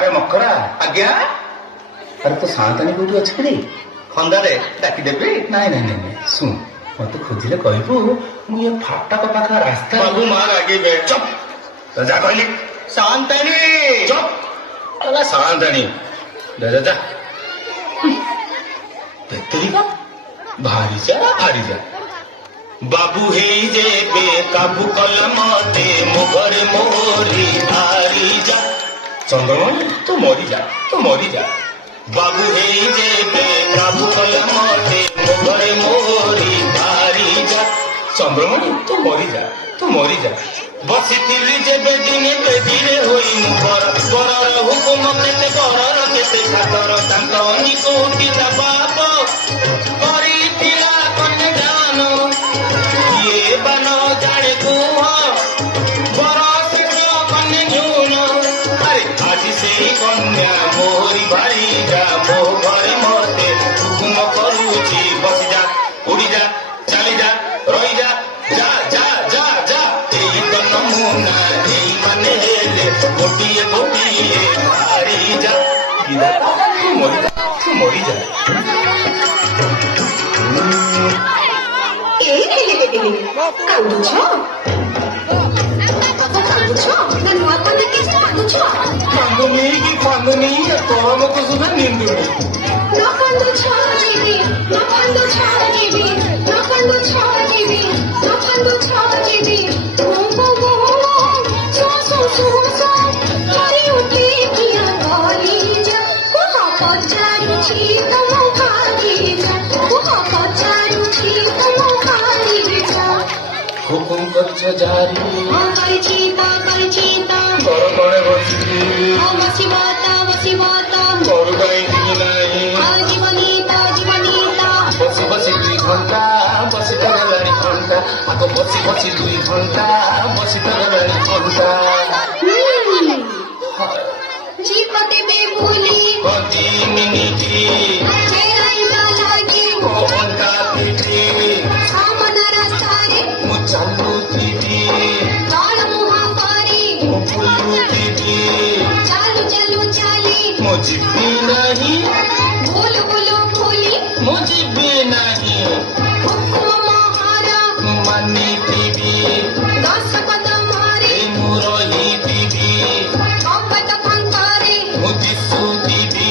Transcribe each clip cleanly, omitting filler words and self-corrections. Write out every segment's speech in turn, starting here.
ଆରେ ମକରା ଆଜ୍ଞା ଆରେ ତୋ ସାନ୍ତାଣୀ କୋଉଠି ଅଛି କି? ଖନ୍ଦାରେ ଡାକିଦେବି। ନାଇଁ ନାଇଁ ନାଇଁ ନାଇଁ ଶୁଣ ମତେ ଖୋଜିଲେ କହିବୁ ମୁଁ ଏ ଫାଟକ ପାଖ ରାସ୍ତା ବାବୁ ମା ରାଗିବେ। ଚୁପ୍ ଯା କହିଲି ସାନ୍ତାଣୀ ଚୁପ୍ ହେଲା ସାନ୍ତାଣୀ ଯା ଯା ଯା ତେତରିକା ଭାରି ଯା ବାବୁ ହେଇ ଯେବେ କାବୁ କଲ ମତେ ମୋ ଘରେ ମୋରି ଭାରି ଯା। ଚନ୍ଦ୍ରମଣି ତୁ ମରିଯା ବାବୁ ହେଇ ଯେବେ କାବୁ କଲ ମତେ ମୋ ଘରେ ମୋରି ଭାରି ଯା। ଚନ୍ଦ୍ରମଣି ତୁ ମରିଯା ବସିଥିଲି ଯେବେ ଦିନେ ବେଦିରେ ହୋଇ ମୁଁ ବରର ହୁକୁମ କେତେ ବରର କେତେ ସାଗର ତାଙ୍କ ନିକୋଟି ତା ବାପ କରିଥିଲା କନ୍ୟାଦାନ ଇଏ ବାନ ଜାଣେ କୁହ ବରସିକ କନ୍ୟା ଝୁନ। ଆରେ ଆଜି ସେଇ କନ୍ୟା ମୋରି ଭାଇ ଯା ମୋ ଘରେ ମତେ ହୁକୁମ କରୁଛି ବସିଯା ଉଡ଼ିଯା ଚାଲିଯା ରହିଯା ଯା ଯା ଯା ଯା। ଏଇ ତ ନମୁନା ଏଇ ମାନେ ହେଲେ ଗୋଟିଏ ଭାରି ଯା। ତୁ ମରିଯା କାନ୍ଦୁଛ ନା ନୂଆ ଖଣ୍ଡେ କିଛି କାନ୍ଦୁଛ? କାନ୍ଦୁନି ତୋର ମତେ ସୁଧା ନିନ୍ଦୁନି ନ କାନ୍ଦୁଛ ଯିବି କରି ଉଠି କିଆ ଗଲି ଯା କୁହ ପଚାରୁଛି ତମ ଭାରି ଯା हुकुम करछ जारी କରିଛି ତ घर कणे बसिली ବସିବ घर कहीं नहीं जीवनी ତ बसी 2 घंटा बसी तो गलानी घंटा आगो बसी 2 घंटा बसी तो गलानी घंटा जीपते में भूली कति मिनिटी ଲାଗି घंटा पिटी सामन रास्ताରେ ମୁଁ ଚାଲୁଥିବି ତଳ ମୁହଁ କରି ମୁଁ ବୁଲୁଥିବି ଚାଲି ମୁଁ ଯିବି ନାହିଁ ଭୁଲି ମୁଁ ଯିବି ନାହିଁ ହୁକୁମ ମହାର ମୁଁ ମାନିଥିବି ଦଶ କଦମରେ ମୁଁ ରହିଥିବି କପଟ ଫଙ୍କରେ ମୁଁ ଦିଶୁଥିବି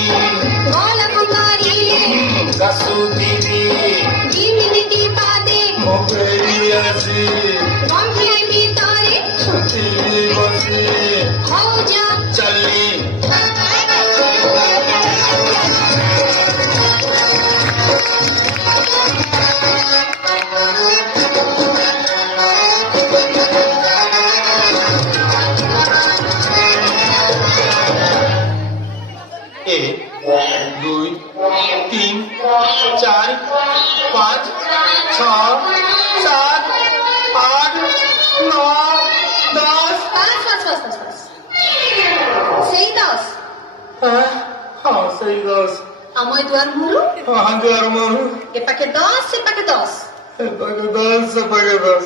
ଗଳକୁ କରିଲେ କାଶୁଥିବି 2 ମିନିଟ ବାଦେ ମୁଁ ଫେରି ଆସି ଗମ୍ଭୀର ଭିତରେ ଛୁଟିଲି ବସି ହଉ ଯା ଚାଲି एक 2 3 4 5 6 7 8 9 10 ବାସ୍ ସେଇ 10 हाँ सही 10 ଆମ ଏ ଦୁଆର ମୁହଁରୁ हाँ द्वार मारू ଏପାଖେ 10 ସେପାଖେ 10 एपाके 10 सेपाके 10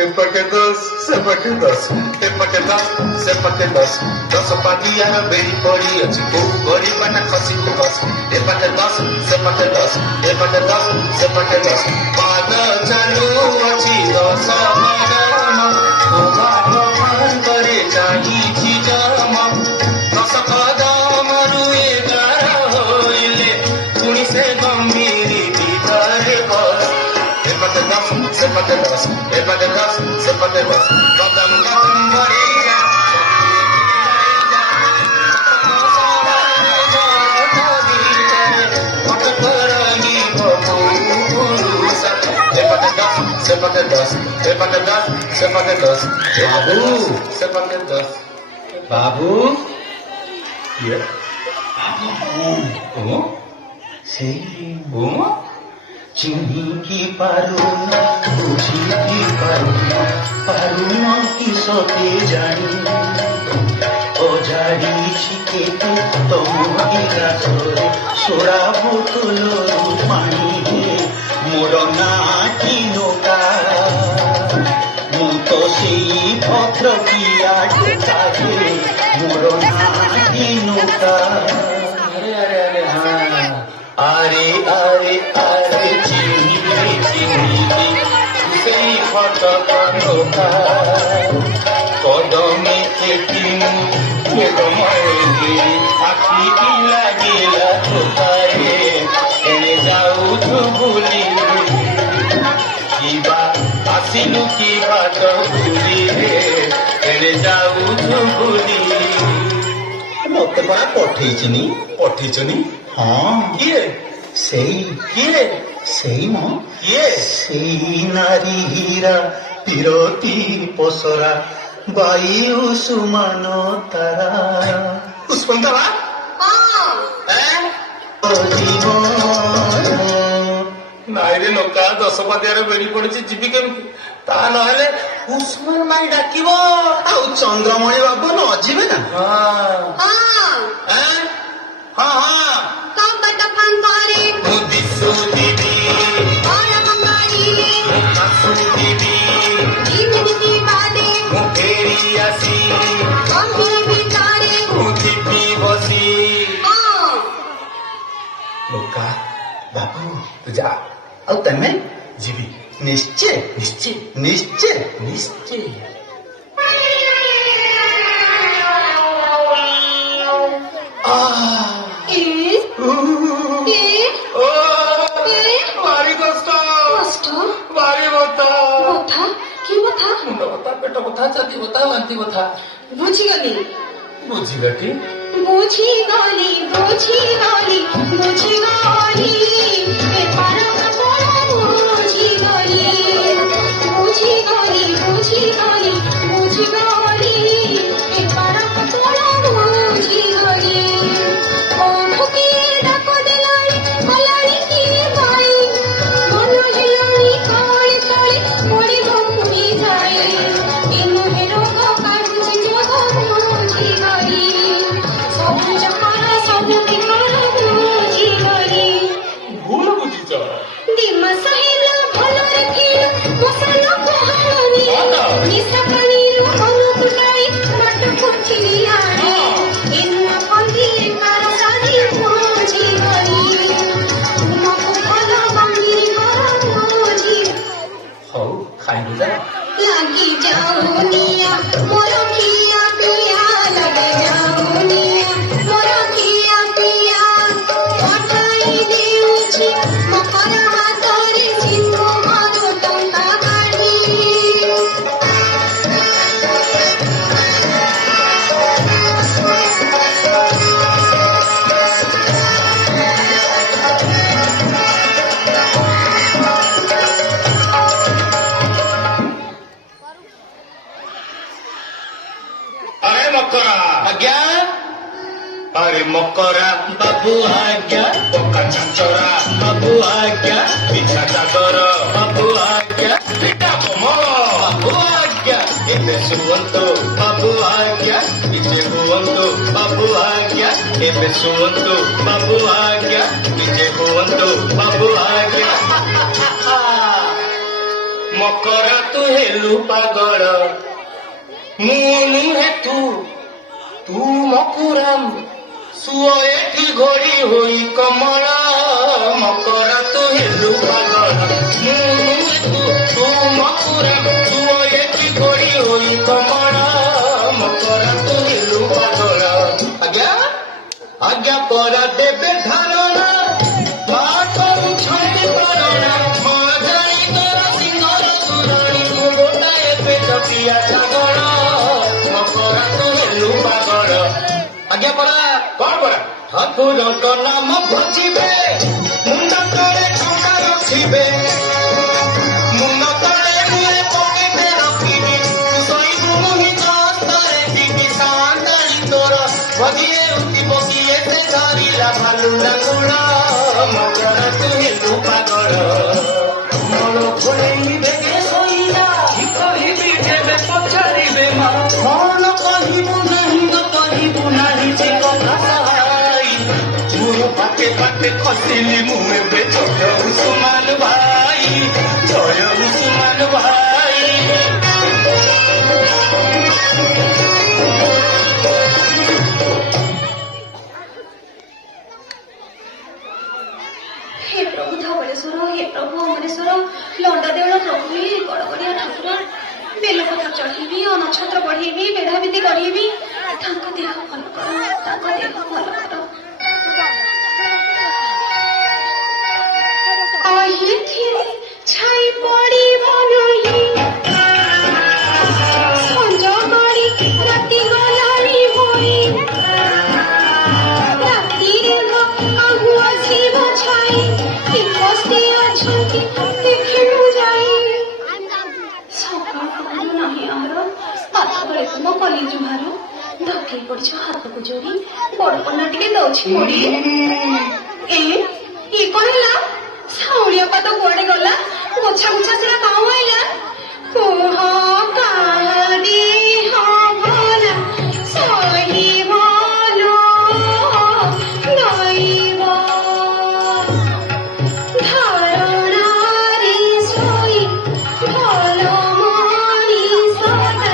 एपाके 10 सेपाके 10 एपाके 10 सेपाके 10 10 पाटिया बेरी पड़ी अछि को गरी पाटा खसी को 10 एपाके 10 सेपाके 10 एपाके 10 सेपाके 10 पाद चालू अछि 10 मरम ओ भगवान करे चाही छी जम 10 कदम रुए गारा होइले पुणी से गंभीर विधारे बस एपाके 10 सेपाके 10 एपाके 10 सेपाके 10 कदम कदम मरिया सेपाके 10 सेपाके 10 सेपाके 10 बाबू सेपाके 10 बाबू ये ओ সেই ओ চিনি কি পারুনা বুঝি কি পারুনা কিসতে জানি অজাড়িছি কেতে তোমারি গাছরে সোরা বোতলর পানি মোর নাকি নৌকা ମୁଁ ତ ସେଇ ଭଦ୍ର ପିଆ ଢୋକାରେ ମୋର ନାଁ ନୌକା। अरे अरे अरे हाँ आरे आरे आरे चिन्हिले चिन्हिले সেই ফটক নৌকা কদমে কেটিমু মেঘময়ে আখি লাগিলা ঠোকারে এনে যাউথু বুলি কিবা আসিলু কিবা তহুলি এনে যাউথু বুলি ମତେ ପରା ପଠେଇଚିନି। ପଠେଇଛନି ହଁ କିଏ ସେଇ କିଏ ସେଇ ମ କିଏ ସେଇ ନାରୀ ହୀରା ପିରତି ପସରା ବାୟୁ ସୁମାନ ତାରା ପୁଷ୍ପନ୍ତରା ହଁ ଜୀବନ ନାଇରେ ନୌକା ଦଶ ପାଦିଆରେ ବେଡି ପଡିଛି ଯିବି କେମିତି ତା ନହେଲେ ଉଷ୍ମାନ ମାଇ ଡାକିବ ଆଉ ଚନ୍ଦ୍ରମଣି ବାବୁ ନ ଯିବେ ନା? ହଁ ହଁ ହଁ ହଁ କପଟ ଫଙ୍କରେ ମୁଁ ଦିଶୁ ଦିଦି ଅର ମଙ୍ଗାଳି ମୁଁ ଆସୁ ଦିଦି ଜିନ୍ଦଗି ବାଦେ ମୁଁ ଫେରି ଆସି କମ୍ପି ଭିତରେ ମୁଁ ଯିବି ବସି ହଁ ନୌକା ବାବୁ ତୁ ଯା ଆଉ ତମେ ଯିବି ନିଶ୍ଚୟ ନିଶ୍ଚୟ ନିଶ୍ଚୟ ନିଶ୍ଚୟ ଏ ଏ ଓ ଏ ভারী কষ্ট কষ্ট ভারী ব্যথা কথা কি কথা মুন্ড ব্যথা পেট ব্যথা ছাতি ব্যথা বান্তি ব্যথা বুঝিগলি বুঝিবাটি বুঝিগলি বুঝিগলি বুঝিগলি এ পারক পর বুঝিগলি বুঝিগলি বুঝিগলি বুঝিগলি এ পারক পর বুঝিগলি ও ঠুকি ডাক দেলাড়ি কলাড়ি কি বাই মন হেলাড়ি কালি কালি পড়ি ভক্তি যাই ইনু হেরোগ কাটুছি যোগ বুঝিগলি সবু জকর সবু বিকর বুঝিগলি ভুল বুঝিছ দিম সহিলা ভলরে ফির মশাল কোহানি নিশা পানিরু অনুকুটাই মট কুচিলি আনি ইনু পন্দি কার সাজি বুঝিগলি তুমকু ভাল বাঙ্গি বুঝি হও খাইবু যা লাগি যাওনিয়া মোর খিয়া পিয়া লাগি যাওনিয়া মোর খিয়া পিয়া পঠাই দেউছি মকর হাতরে সিন্ধু মধু টঙ্কা কাঢ়ি আরে মকরা ଆଜ୍ଞା আরে মকরা ବାବୁ ଆଜ୍ଞା পকা চাচরা ବାବୁ ଆଜ୍ଞା পিছা চাদর ବାବୁ ଆଜ୍ଞା পিঠা কম ବାବୁ ଆଜ୍ଞା ଏବେ ଶୁଅନ୍ତୁ ବାବୁ ଆଜ୍ଞା ନିଜେ ହୁଅନ୍ତୁ ବାବୁ ଆଜ୍ଞା ଏବେ ଶୁଅନ୍ତୁ ବାବୁ ଆଜ୍ଞା ନିଜେ ହୁଅନ୍ତୁ ବାବୁ ଆଜ୍ଞା ମକରା ତୁ ହେଲୁ ପାଗଳ ମୁଁ ନୁହେଁ ତୁ ତୁ ମକୁରାମ ସୁଅ ଏଠି ଘୋରି ହୋଇ କମଳ ମକରା ତୁ ହେଲୁ ପାଗଳ ମୁଁ ନୁହେଁ ତୁ ତୁ ମକୁରାମ ସୁଅ ଏଠି ଘୋରି ହୋଇ କମଳ ମକରା ତୁ ହେଲୁ ପାଗଳ ଆଜ୍ଞା ଆଜ୍ଞା ପରା ଦେବେ ଧାରଣା ବାଟରୁ ଛାଡ଼ି ପାରଣା ମଜାଣି ତୋର ସିଂହର ସୁରଣି ମୁଁ ଗୋଟାଏ ପେଟ ପିଆ ଛାଗଳ ମକରା ତୁ ହେଲୁ ପାଗଳ ଆଜ୍ଞା ପରା କଣ ପରା ଠାକୁରଙ୍କ ନାମ ଭଜିବେ ମୁଣ୍ଡ ତଳେ ଟଙ୍କା ରଖିବେ ମୁଣ୍ଡ ତଳେ ମୁହେ ପକେଇତେ ରଖିବି ତୁ ଶୋଇବୁ ମୁହିଁ ଦସ୍ତରେ ଯିବି ସାନ୍ତାଳି ତୋର ବଗିଏ ଉଠି ପକିଏ ସେ ଧରିଲା ଭାଲୁ ଡାଙ୍ଗୁଳ ମକରା ତୁ ହେଲୁ ପାଗଳ ମୋର ଘୋଡ଼େଇ ବେଗେ ଶୋଇଲା କି କହିବି ଯେବେ ପଚାରିବେ ମା କଣ କହିବୁ ନାହିଁ ତ କହିବୁ ନାହିଁ ଯେ କଥା ସାଇ ମୋର ପାଟେ ପାଟେ ଖସିଲି ମୁଁ ଏବେ ଜୟ ଉସୁମାନ ଭାଇ ଜୟ ଉସୁମାନ ଭାଇ କହିବି ତାଙ୍କ ଦେହ ଭଲ କର ତାଙ୍କ ଦେହ ଭଲ କର ଏଥିରେ ଛାଇ ପଡ଼ିବ ନାହିଁ ସଞ୍ଜ ମାଡ଼ି ରାତି ଗଲାଣି ହୋଇ ରାତିରେ ଆହୁ ଆସିବ ଛାଇ କି ବସି ଅଛନ୍ତି ଦେଖିବୁ ଯାଇ ସକାଳ ପହରୁ ନାହିଁ ଆହାର ପାଖରେ ତୁମ କଲି ଜୁହାର ଧକେଇ ପଡ଼ିଛ ହାତକୁ ଯୋଡ଼ି ବଡ଼ କନା ଟିକେ ଦଉଛି ମୋଡ଼ି ଏ କଣ ହେଲା ସାଉଳିଆ ପାଦ କୁଆଡେ ଗଲା ଗୋଛା ଗୋଛା ସେଟା କାଉ ଆଇଲା କୁହ କାହାରି ହବନା ସହିବ ନଇବ ଧାରଣାରେ ଶୋଇ ଭଲ ମଣିଷଟା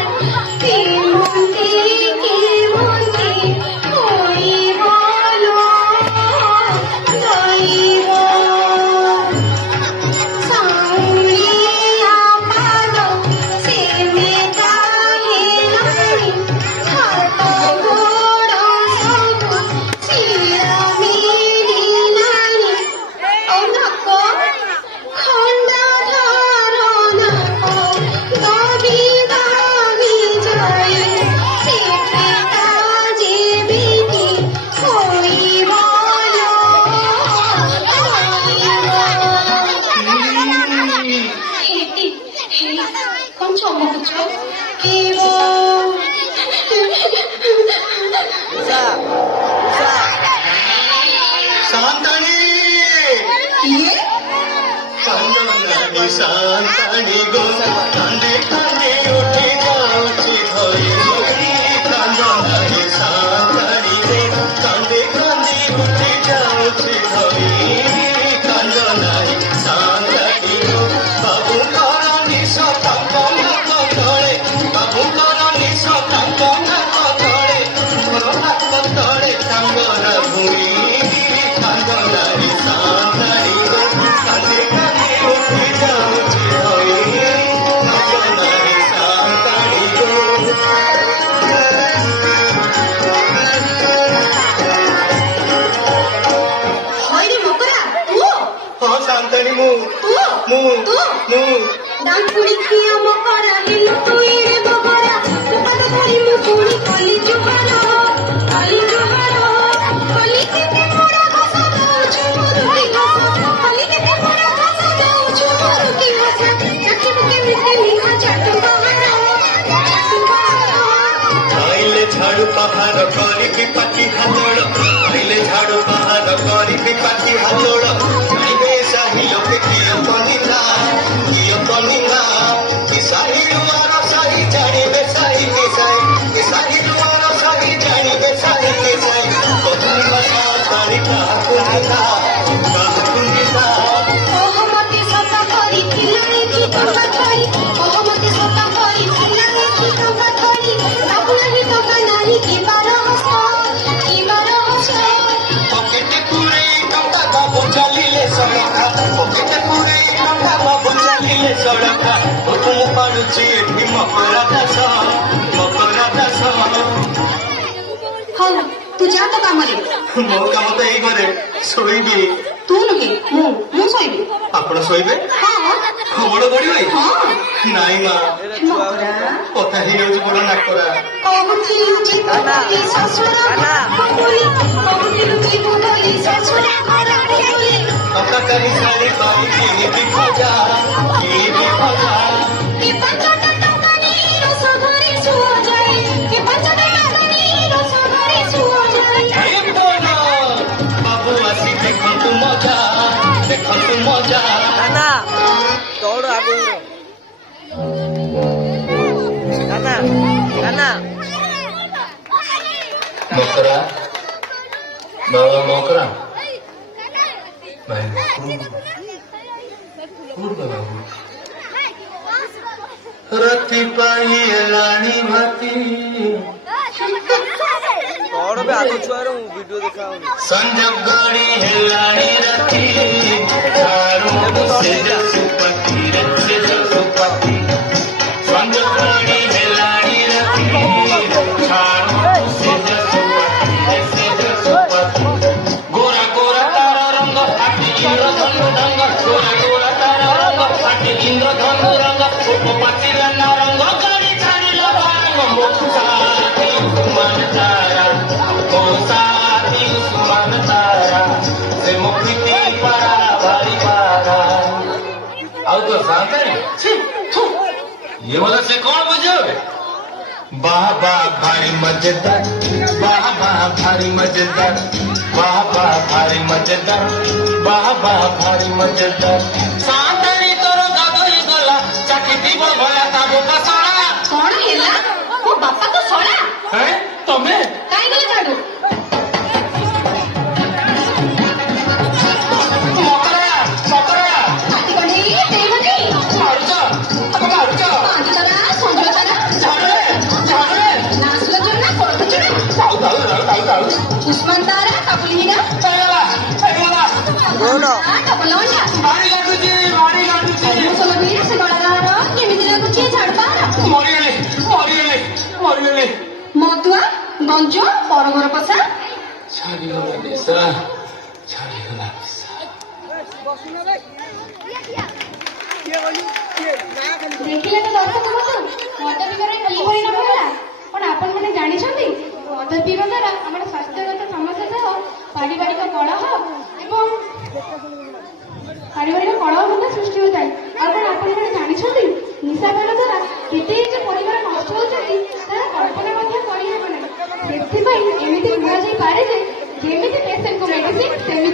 କେମନ୍ତି ହୋଇବ ନଇବ ସାଉଳିଆ ପାଦ ସେମିତି ହେଲାଣି ହାତ ଗୋଡ଼ ସବୁ ଶିରା ମିଳିଲାଣି ଆଉ ନାକ ଖଣ୍ଡା ଧାର ନାକ ଦବି ଦବି ଯାଏ ସେଟା ଯେମିତି ହୋଇବ କଣ ଚମକୁଛ କେବ शांतानी କିଏ कांदनानी शांतानी गो कांदे कांदे उठी जाऊची धरी कांदनानी शांतानी रे कांदे कांदे उठी जाऊची धरी कांदनानी शांतानी गो बाबू करानी सतांग हात तळे बाबू करानी सतांग हात तळे मोर हात तळे तांगर भूमी कांदनानी शांतानी गो कांदे कांदे उठी जाऊची धरी कांदनानी शांतानी गो ହଇରେ ମକରା ତୁ हाँ शांतानी मु ତୁ मु ତୁ मु ଦାନ୍ତୁଳି ଖିଆ ମକରା ହେଲୁ ତୁ ଏରେ ବଗରା ତୁ ପାଦ ଧରି ମୁଁ ପୁଣି କଲି ଜୁହାର କଲି କେତେ ମୋଡ଼ା ଘାସ ଦଉଛୁ ରୁଟି ଘାସ କଲି କେତେ ମୋଡ଼ା ଘାସ ଦଉଛୁ ରୁଟି ଘାସ ଦେଖିବୁ କେମିତି ନିହା ଚାଟୁ ବାହାର आइले झाड़ू पहाड़ करी पाटी हाथोड़ आइले झाड़ू पहाड़ करी पाटी हाथोड़ जाइबे साही लोक किय कनिना कि साही दुआर साही जानिबे साही के साही दुआर साही जानिबे साही के साही कथन भाषा तारी काकुनिता ଅହମତି ସତା କରିଥିଲାଣି କି ଟଙ୍କା ଧରି ଅହମତି ସତା କରିଥିଲାଣି କି ଟଙ୍କା ଧରି ତାକୁ ନାହିଁ ଟଙ୍କା ନାହିଁ କିବାର ହସ पकेटे पूरे टंका बाबू चलिले सड़का पकेटे पूरे टंका बाबू चलिले सड़का हुकुम पारुची एठी मकरा दास ହଉ ତୁ ଯା ତ କାମରେ ମୋ କାମ ତ ଏଇ ଘରେ ଶୋଇବି ତୁ ନୁହେଁ ମୁଁ ଶୋଇବି ଆପଣ ଶୋଇବେ ହଁ ଖବର ଗଡ଼ିବେ ହଁ ନାଇଁ ମା ମକରା କଥା ହେଇଯାଉଛି ବଡ ନାକରା କହୁଥିଲୁ ଯିବୁ ବୋଲି ଶ୍ୱଶୁର କହୁଥିଲୁ ଯିବୁ ବୋଲି ଶ୍ୱଶୁର ଘର ବୋଲି ତରକାରୀ ଶାଢ଼ୀ କରି କିଣିବି ଖଜା କି ପାଞ୍ଚଟା ଟଙ୍କା ନେଇ ରସ ଧରି ଶୁଅ ଯାଏ କି ପାଞ୍ଚଟା ଟଙ୍କା ନେଇ ରସ ଧରି ଶୁଅ ଯାଏ ଏ ବଡ଼ ବାବୁ ଆସି ଦେଖନ୍ତୁ ମଜା Nana, todo aguro. Nana. मकरा बाबा मकरा भाई राती पाई लानी भाती और भी आगे छुआरो वीडियो देखा संजोग गड़ी हेलानी राती चारों से जसुपति संजोग गड़ी हेलानी राती ये बोला से कौन बुझे वाह वाह भारी मजेदार वाह वाह भारी मजेदार वाह वाह भारी मजेदार वाह वाह भारी मजेदार सातरी तोर गादई गला चाकिती भला ताबो पसाड़ा कौन हेला ମୋ ବାପା ତ ଶଳା हैं तुम्हें କାଇଁ ଗଲେ ଝାଡୁ मकरा मकरा ହାତୀ କଣ୍ଡେଇ ଦେଇବନି मारुच अब मारुच ପାଞ୍ଚ ତାରା ସଞ୍ଜୟ ତାରା झाड़े झाड़े ନାସିଲ ଚୁନା କୋଳଥ ଚୁନା दाऊ दाऊ दाऊ दाऊ दाऊ ଉସ୍ମାନ ତାରା କାବୁଲି ହିରା ଏଗଲା କଣ ଡବଲ ଅଣ୍ଡା भारी गाडुची ମୁସଲ ବୀର ସେ ଗଳାଗାର କେମିତି ଲାଗୁଛି ଝାଡୁ ପାହାର मरिगले मरिगले मरिगले ମଦୁଆ ଗଞ୍ଜ ପରଘର ପଶା ଛାଡ଼ିଗଲା ନିଶା ଛାଡ଼ିଗଲା ନିଶା ଦେଖିଲେ ତ ଦର୍ଶକ ବନ୍ଧୁ ମଦ ପିଇବାର କିଭଳି ଲାଭ ହେଲା କଣ ଆପଣମାନେ ଜାଣିଛନ୍ତି ମଦ ପିଇବା ଦ୍ୱାରା ଆମର ସ୍ୱାସ୍ଥ୍ୟଗତ ସମସ୍ୟା ସହ ପାରିବାରିକ କଳହ ମଧ୍ୟ ସୃଷ୍ଟି ହୋଇଥାଏ ଆଉ କଣ ଆପଣମାନେ ଜାଣିଛନ୍ତି ନିଶା ଖାଇବା ଦ୍ୱାରା କେତେ ଯେ ପରିବାର ନଷ୍ଟ ହେଉଛନ୍ତି ତାର କଳ୍ପନା ମଧ୍ୟ କରିହେବ ନାହିଁ ସେଥିପାଇଁ ଏମିତି କୁହାଯାଇପାରେ ଯେ ଯେମିତି ପେସେଣ୍ଟକୁ ମେଡିସିନ ସେମିତି